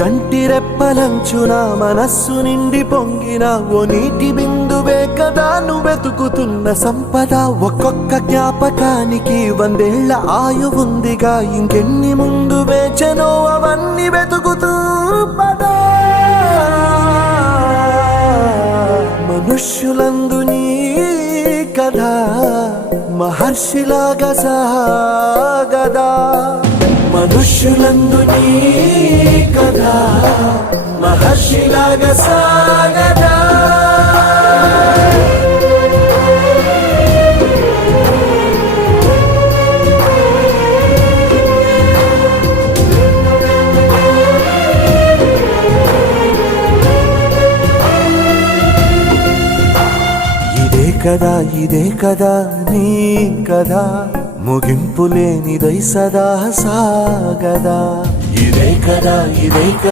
కంటిరెప్పలంచున మనస్సు నిండి పొంగిన ఓ నీటి బిందువే కదా నువ్వెతుకుతున్న సంపద. ఒక్కొక్క జ్ఞాపకానికి 100 ఏళ్ల ఆయువుందిగా, ఇంకెన్ని ముందు వేచనో అవన్నీ వెతుకుతూ పదా. మనుష్యులందు నీ కథ మహర్షిలాగా సాగదా. మనుష్యులందు నీ కథ మహర్షిలాగా సాగదా. ఇదే కదా నీ కదా, ముగింపు లేనిదై సదా సాగదా. ఇదే కదా